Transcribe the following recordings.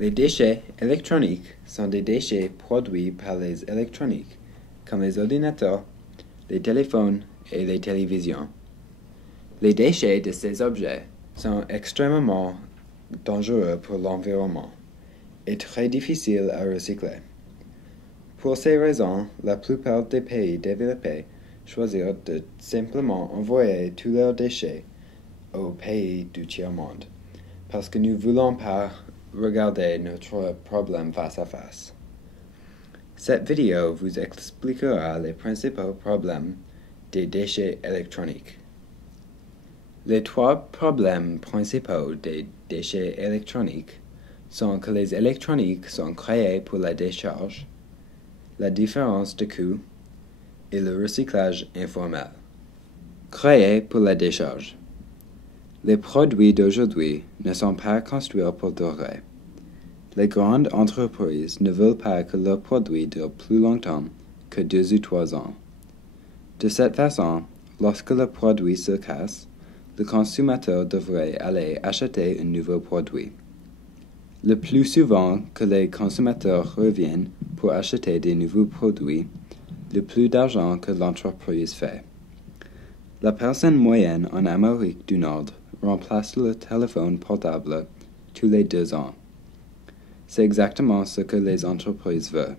Les déchets électroniques sont des déchets produits par les électroniques, comme les ordinateurs, les téléphones et les télévisions. Les déchets de ces objets sont extrêmement dangereux pour l'environnement et très difficiles à recycler. Pour ces raisons, la plupart des pays développés choisirent de simplement envoyer tous leurs déchets aux pays du tiers-monde, parce que nous ne voulons pas regarder notre problème face à face. Cette vidéo vous expliquera les principaux problèmes des déchets électroniques. Les trois problèmes principaux des déchets électroniques sont que les électroniques sont créés pour la décharge, la différence de coût et le recyclage informel. Créés pour la décharge. Les produits d'aujourd'hui ne sont pas construits pour durer. Les grandes entreprises ne veulent pas que leurs produits durent plus longtemps que 2 ou 3 ans. De cette façon, lorsque le produit se casse, le consommateur devrait aller acheter un nouveau produit. Le plus souvent que les consommateurs reviennent pour acheter des nouveaux produits, le plus d'argent que l'entreprise fait. La personne moyenne en Amérique du Nord remplace le téléphone portable tous les 2 ans. C'est exactement ce que les entreprises veulent.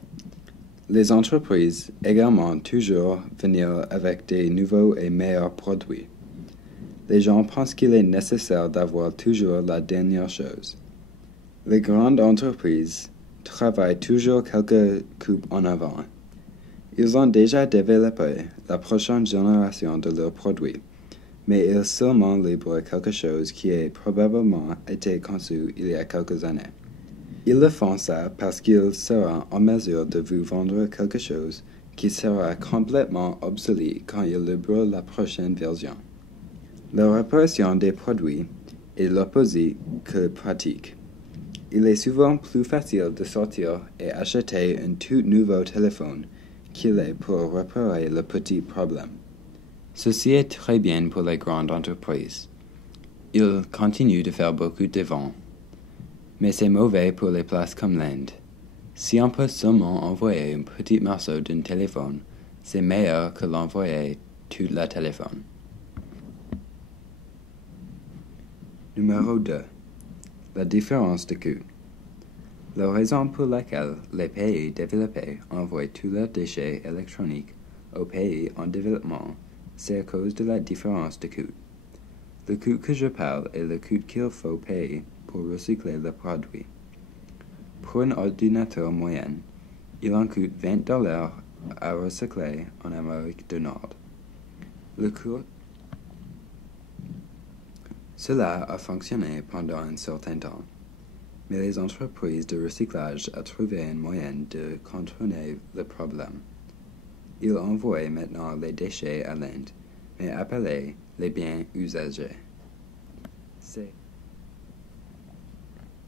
Les entreprises également toujours venir avec des nouveaux et meilleurs produits. Les gens pensent qu'il est nécessaire d'avoir toujours la dernière chose. Les grandes entreprises travaillent toujours quelques coupes en avant. Ils ont déjà développé la prochaine génération de leurs produits, mais ils seulement livrent quelque chose qui a probablement été conçu il y a quelques années. Ils le font ça parce qu'ils seront en mesure de vous vendre quelque chose qui sera complètement obsolète quand ils livrent la prochaine version. La réparation des produits est l'opposé que pratique. Il est souvent plus facile de sortir et acheter un tout nouveau téléphone qu'il est pour réparer le petit problème. Ceci est très bien pour les grandes entreprises. Ils continuent de faire beaucoup de ventes. Mais c'est mauvais pour les places comme l'Inde. Si on peut seulement envoyer un petit morceau d'un téléphone, c'est meilleur que l'envoyer tout le téléphone. Numéro 2. La différence de coût. La raison pour laquelle les pays développés envoient tous leurs déchets électroniques aux pays en développement, c'est à cause de la différence de coût. Le coût que je parle est le coût qu'il faut payer pour recycler le produit. Pour un ordinateur moyen, il en coûte $20 à recycler en Amérique du Nord. Le coût. Cela a fonctionné pendant un certain temps, mais les entreprises de recyclage ont trouvé un moyen de contourner le problème. Ils envoient maintenant les déchets à l'Inde, mais appelés les biens usagés.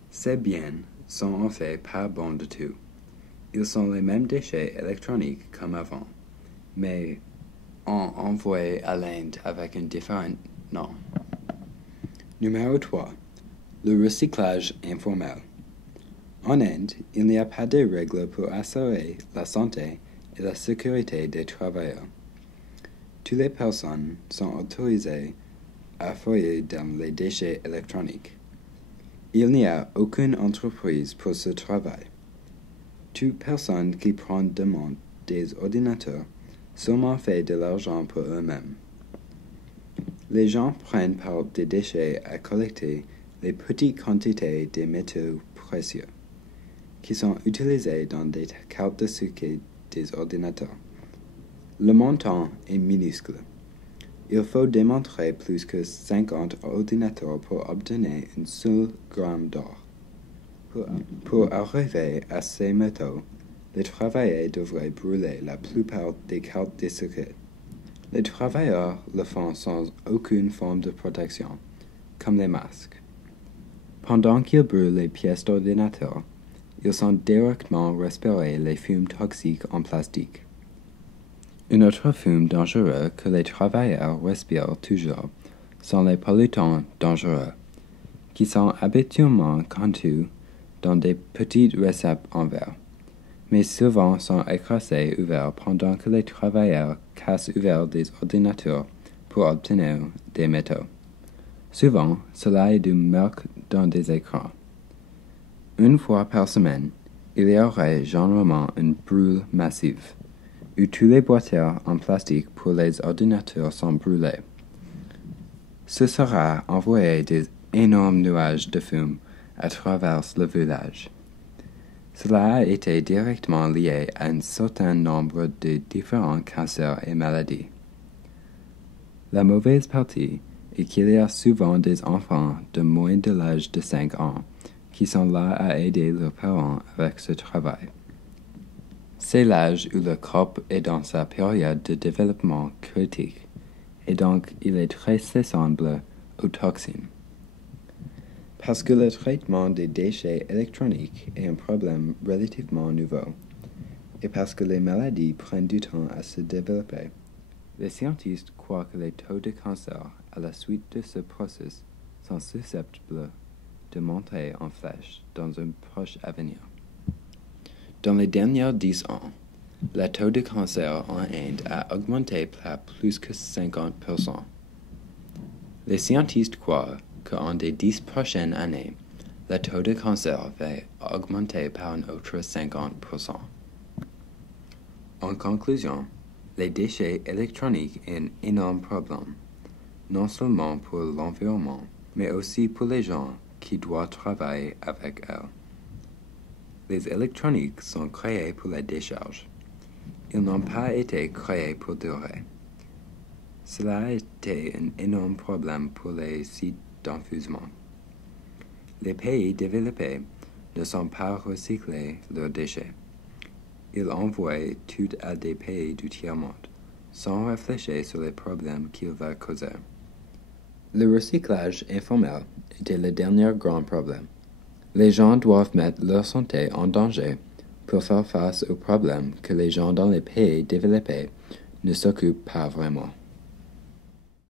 Ces biens sont en fait pas bons du tout. Ils sont les mêmes déchets électroniques comme avant, mais envoyés à l'Inde avec un différent nom. Numéro 3. Le recyclage informel. En Inde, il n'y a pas de règles pour assurer la santé et la sécurité des travailleurs. Toutes les personnes sont autorisées à fouiller dans les déchets électroniques. Il n'y a aucune entreprise pour ce travail. Toute personne qui prend demande des ordinateurs seulement fait de l'argent pour eux-mêmes. Les gens prennent par des déchets à collecter les petites quantités de métaux précieux qui sont utilisés dans des cartes de circuit des ordinateurs. Le montant est minuscule. Il faut démontrer plus que 50 ordinateurs pour obtenir un seul gramme d'or. Pour arriver à ces métaux, les travailleurs devraient brûler la plupart des cartes de circuit. Les travailleurs le font sans aucune forme de protection, comme les masques. Pendant qu'ils brûlent les pièces d'ordinateur, ils ont directement respiré les fumes toxiques en plastique. Un autre fume dangereux que les travailleurs respirent toujours sont les pollutants dangereux, qui sont habituellement connus dans des petites récepes en verre, mais souvent sont écrasés ouverts pendant que les travailleurs cassent ouverts des ordinateurs pour obtenir des métaux. Souvent, cela est du marque dans des écrans. Une fois par semaine, il y aurait généralement une brûle massive, où tous les boîtiers en plastique pour les ordinateurs sont brûlés. Ce sera envoyé des énormes nuages de fumée à travers le village. Cela a été directement lié à un certain nombre de différents cancers et maladies. La mauvaise partie est qu'il y a souvent des enfants de moins de l'âge de 5 ans qui sont là à aider leurs parents avec ce travail. C'est l'âge où le corps est dans sa période de développement critique, et donc il est très sensible aux toxines. Parce que le traitement des déchets électroniques est un problème relativement nouveau, et parce que les maladies prennent du temps à se développer, les scientifiques croient que les taux de cancer à la suite de ce processus sont susceptibles de monter en flèche dans un proche avenir. Dans les derniers 10 ans, le taux de cancer en Inde a augmenté par plus que 50%. Les scientifiques croient qu'en des 10 prochaines années, le taux de cancer va augmenter par un autre 50%. En conclusion, les déchets électroniques sont un énorme problème, non seulement pour l'environnement, mais aussi pour les gens qui doivent travailler avec eux. Les électroniques sont créés pour la décharge. Ils n'ont pas été créés pour durer. Cela a été un énorme problème pour les sites d'enfouissement. Les pays développés ne sont pas recyclés leurs déchets. Ils envoient tout à des pays du tiers-monde, sans réfléchir sur les problèmes qu'ils vont causer. Le recyclage informel était le dernier grand problème. Les gens doivent mettre leur santé en danger pour faire face aux problèmes que les gens dans les pays développés ne s'occupent pas vraiment.